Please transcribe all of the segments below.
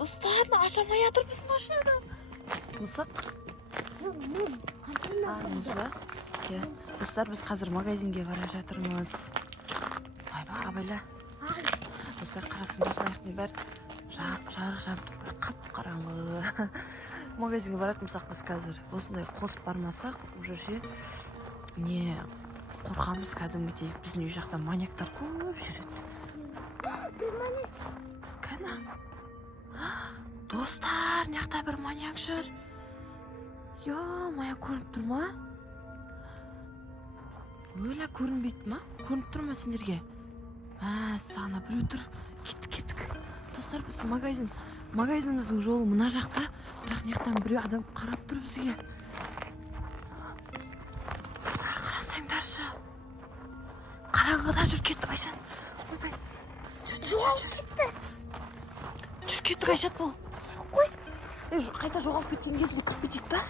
Достар, ашамай жатыр біз машина. Мысық. Мұз ба? Достар, біз қазір магазинге бара жатырмыз. Айба, абайла. Достар, қарасыңдар, аяқтың бәрі жарық жанып тұр, қап-қараңғы. Магазинге баратымсақ біз қазір осындай қосып бармасақ, уже ше не қорқамыз кәдімгідей. Біздің үй жақта маньяктар көп жүреді. Кәна. Достар, неқта бір маньяк жүр. Мая көрініп тұр ма? Өлі көрінбейді ма? Көрініп тұр ма сендерге? Сағына біреу тұр. Кеттік. Достар, біз магазиніміздің жолы мына жақта. Бірақ неқтан біреу адам қарап тұр бізге. Достар, қарасаңдаршы. Қараңғыда жүр, кеттік Айшат. Ойбай. Жүр, кеттік Айшат бол. Қой. Қайта жоғалып кетсем кезінде кіріп кетейік та.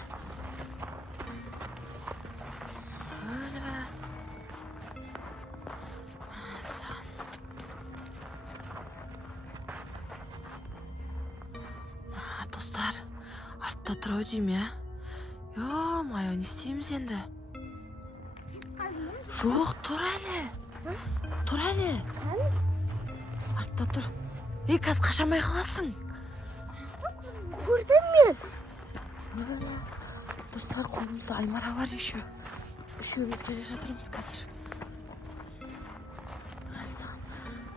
Достар, артта тұр дейм, Мая, не істейміз енді? Жоқ, тұр әлі. Артта тұр. Қазір қашамай қаласың. Көрдім мен. Достар, қолымызда Аймара бар еще. Үшеуміз келе жатырмыз қазір.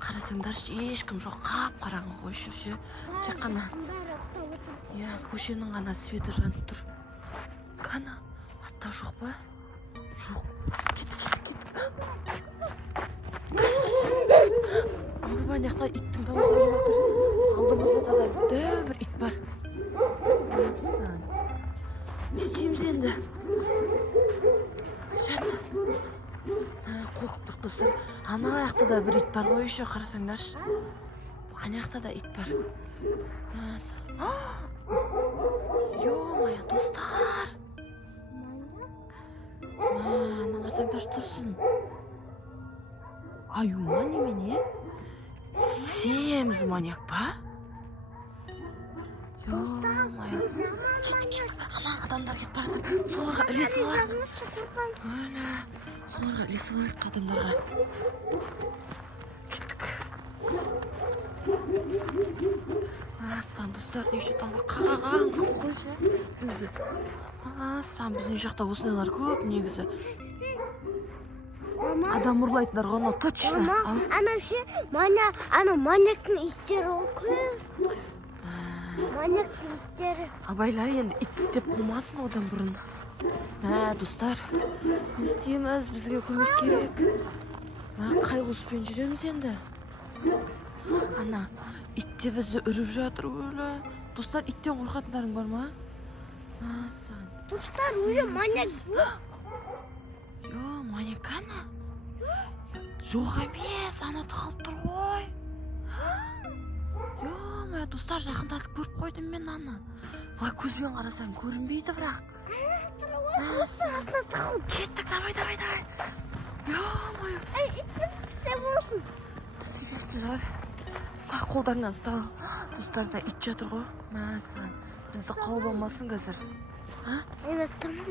Қарасаңдаршы, ешкім жоқ, қап-қараңғы қойшы ше. Тек қана. Көшенің ғана светі жанып тұр. Қана, артта жоқ па? Жоқ. Кеттік. Қаш. Ойбай, неқпа иттің дауысы болып жатыр. Алдымызда да бір ит бар. Не істейміз енді? Шат. Қорқып тұрқ, достар. Ана аяқта да бір ит бар ғой еще, қарасаңдаршы. Ана аяқта да ит бар. Мая, достар. Ана қарасаңдаршы тұрсын. Аюма немене? Семіз маньяк ба? Мая. Кет. Ана адамдар кет барады. Соларға ілесіп алайық. Соларға ілесіп алайық адамдарға. Кеттік. Асан, достар, неше таңға қаған қыз ғой ше бізді. Асан, біздің жақта осындайлар көп негізі. Адам ұрлайтындар ғой, точно. Ана ше, маньяктың иттері ол көп. Маньяктың иттері. Абайла енді ит істеп қумасын одан бұрын. Достар, не істейміз, бізге көмек керек. Қай құспен жүреміз енді? Ана, итте бізді үріп жатыр өлі. Достар, иттен қорқатындарың бар ма? Достар, уже маньяк жоқ. Маньяк ана? Жоқ емес, ана тығылып тұр ғой. Мая, достар, жақындатып көріп қойдым мен аны. Бұлай көзбен қарасаң көрінбейді бірақ. Кеттік, давай. Мая. Итті болсын. Тісі берді. Достар, қолдарынан ұстаған. Достарда ит жатыр ғой. Мәсан, бізді қауып алмасын қазір. Емес, тамам.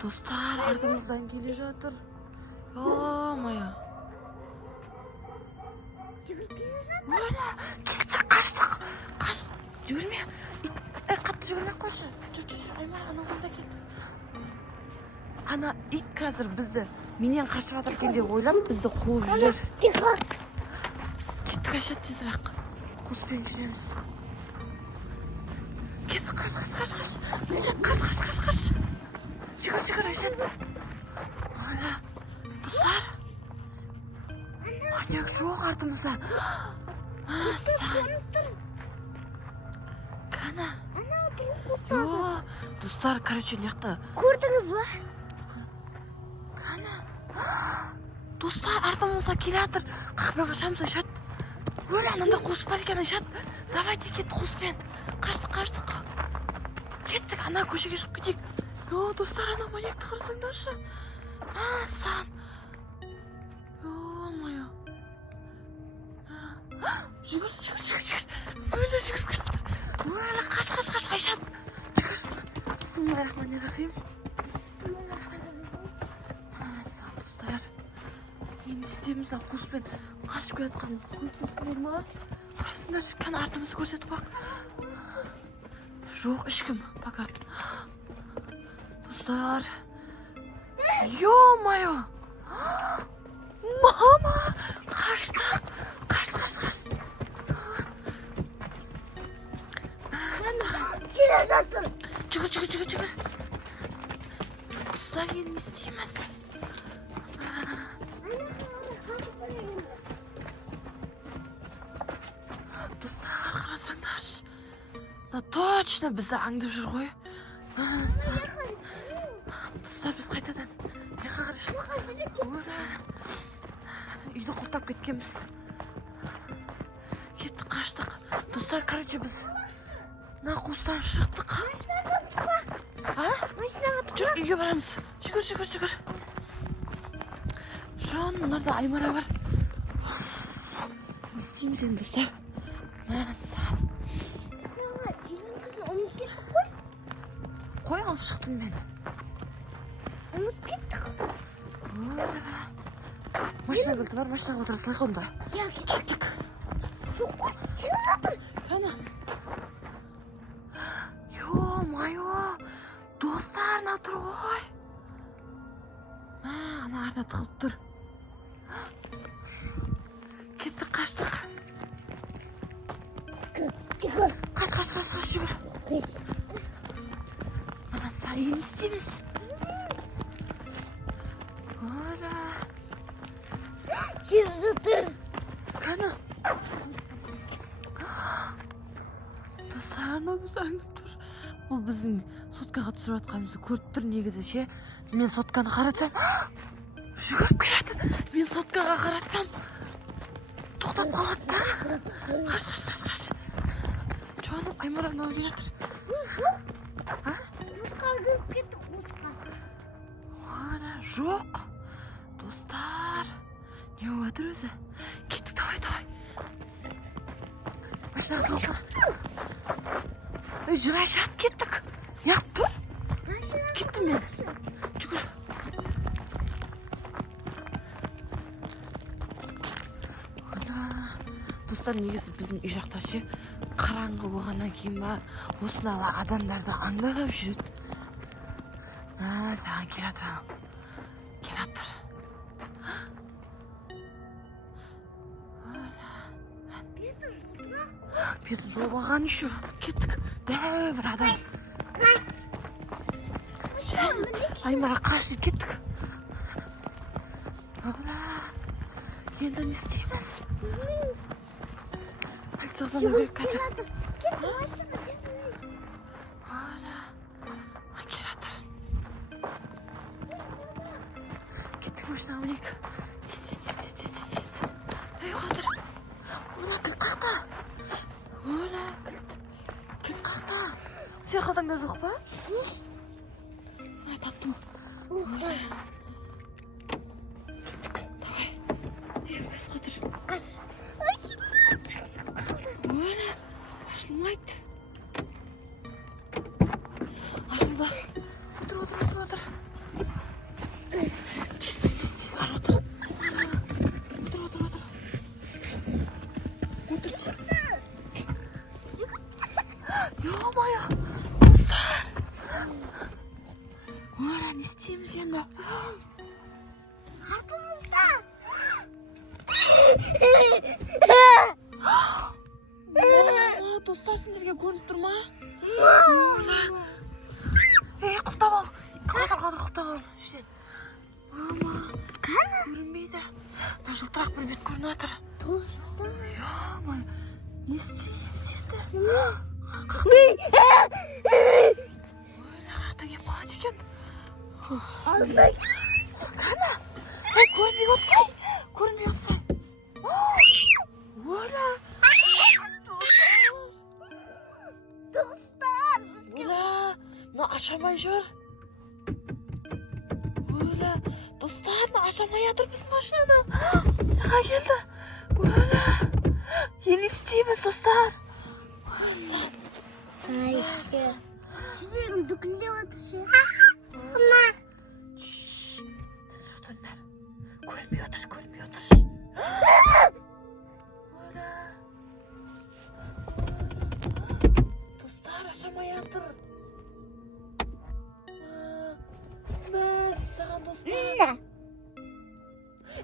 Достар, артымыздан келе жатыр. Мая. Жүгіріп келе жатыр. Кеттік, қаш. Жүгірме. Қатты жүгірме қойшы. Жүр. Аймар, ана қолда кел. Ана ит қазір бізді менен қашып жатыр екен деп ойлап бізді қуып жүрер. Кеттік, Айшат, тезірек. Қоспен жүреміз. Кеттік, қаш. Айшат, қаш. Жүгір, Айшат. Достар. Маньяк жоқ артымызда. Қана. Достар, короче, неқта. Көрдіңіз ба? Қана. Достар, артымызда келе жатыр. Қақпен қашамыз, Айшат. Ананда қос бар екен, Айшат. Давайте кет қоспен. Қаштық. Кеттік, ана көшеге шығып кетейік. Достар, ана маньякты қарасаңдаршы. Асан. Мая. Жүгір. Өлі жүгіріп келе жатыр. Өлі қаш Айшат. Жүгір. Бисмиллахиррахманиррахим. Сау достар. Енді істейміз қуыспен қашып келе жатқан көрінесіңдер ма? Қарасыңдар шыққан артымызды көрсетіп бақ. Жоқ ешкім пока. Достар. Ё-моё! Мама! Қаштық! Қаш! Келе жатыр. Жүгір. Достар, енді не істейміз? Достар, қарасаңдаршы. Точно бізді аңдып жүр ғой. Достар, біз қайтадан жаққа қарай шықтық. Үйді құлтап кеткенбіз. Кеттік, қаштық. Достар, короче, біз қуыстан шықтық. Машинаға тұр. Жүр, үйге барамыз. Жүгір. Жан, мынарда Аймара бар. Не істейміз енді, достар? Қой алып шықтым мен. Ұмытып кеттік. Машина кілті бар, машинаға отыра салайық онда. Кеттік. Жоқ қой, келе жатыр. Қана. Ё-моё, достар, мына тұр ғой. Ана арда тығылып тұр. Кеттік, қаштық. Қаш, жүгір. Сарай не істейміз? Ола. Келе жатыр. Қана. Достар, біз аңдып тұр. Бұл біздің соткаға түсіріп атқанымызды көріп тұр негізі ше. Мен сотканы қаратсам, жүгіріп келеді. Мен соткаға қаратсам, тоқтап қалады да. Қаш. Жоғаным, Аймара мынау келе жатыр. Қуысқа кіріп кеттік, қуысқа. Жоқ. Достар, не болып жатыр өзі? Кеттік, давай. Машинаға тығылсақ. Жүр, Айшат, кеттік. Неғып тұр? Кеттім мен. Жүгір. Достар, негізі біздің үй жақта ше қараңғы болғаннан кейін ба осындағы адамдарды аңдарлап жүреді. Саған келе жатыр. Бетін жауып алған еще. Кеттік. Дәу бір адам. Аймара, қаш дейді, кеттік. Енді не істейміз? Полиция звону керек қазір. Келе жатыр. Кеттік, машинаға мінейік. Ей, қадыр. Ола, кілт қақта. Кілт қақта. Сен қалтаңда жоқ па? Таптым. Давай. Evgaz Қадыр. Ола, ашылмайды. Ашылды. Отыр. Тез, ары отыр. Отыр. Отыр тез. Ё-моё, достар. Ола, не істейміз енді? Артымызда. Достар, сендерге көрініп тұр ма? Құлтап ал. Қадыр, құлтап ал. Мама, көрінбейді. Жылтырақ бір бет көрініп жатыр. Достар. Ё-моё, не істейміз енді? Қақтан кеп қалады екен. Қана, көрінбей отырсай. Ола. Достар. Ола, мына ашамай жүр. Ола, достар, мына ашамай жатыр біз машинаны. Яға келді. Ола. не істейміз достар? Ай, жүрегім дүкілдеп отыр ше. Тыныш отырыңдар. Көрмей отырш. Достар, ашамай жатыр. Мәссаған достар.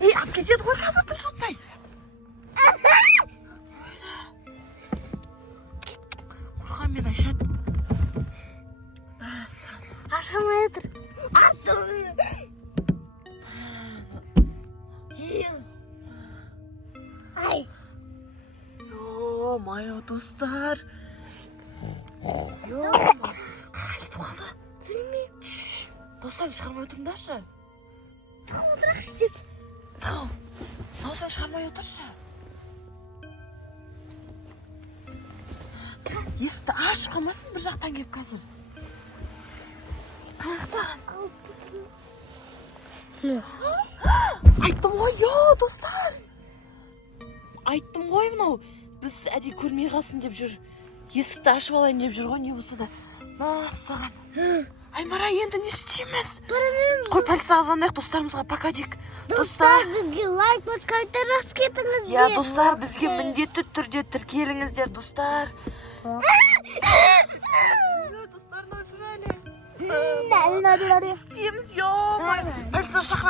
Ей, ап кетеді ғой қазір тыныш отырсай. Қорқам мен Айшат. Мәссаған. Ашамай отыр. Ай. Йо-майо, достар. Йо, қайтып қалды? Білмеймін. Достар, шығармай отырыңдаршы. Отырақшы деп. Даусың шығармай отыршы. Есікті ашып қалмасын бір жақтан келіп қазір. Мәссаған. Айттым ғой, достар. Айттым ғой мынау. Біз әдей көрмей қалсын деп жүр. Есікті ашып алайын деп жүр ғой, не болса да. Мәссаған. Аймара, енді не істейміз? Қой, полицияға звондайық, достарымызға пока дейік. Достар, бізге лайк басып комментарий кетіңіздер. Я, достар, бізге міндетті түрде тіркеліңіздер, достар. Достар, жүр әлі. Не істейміз, полиция шақырайық.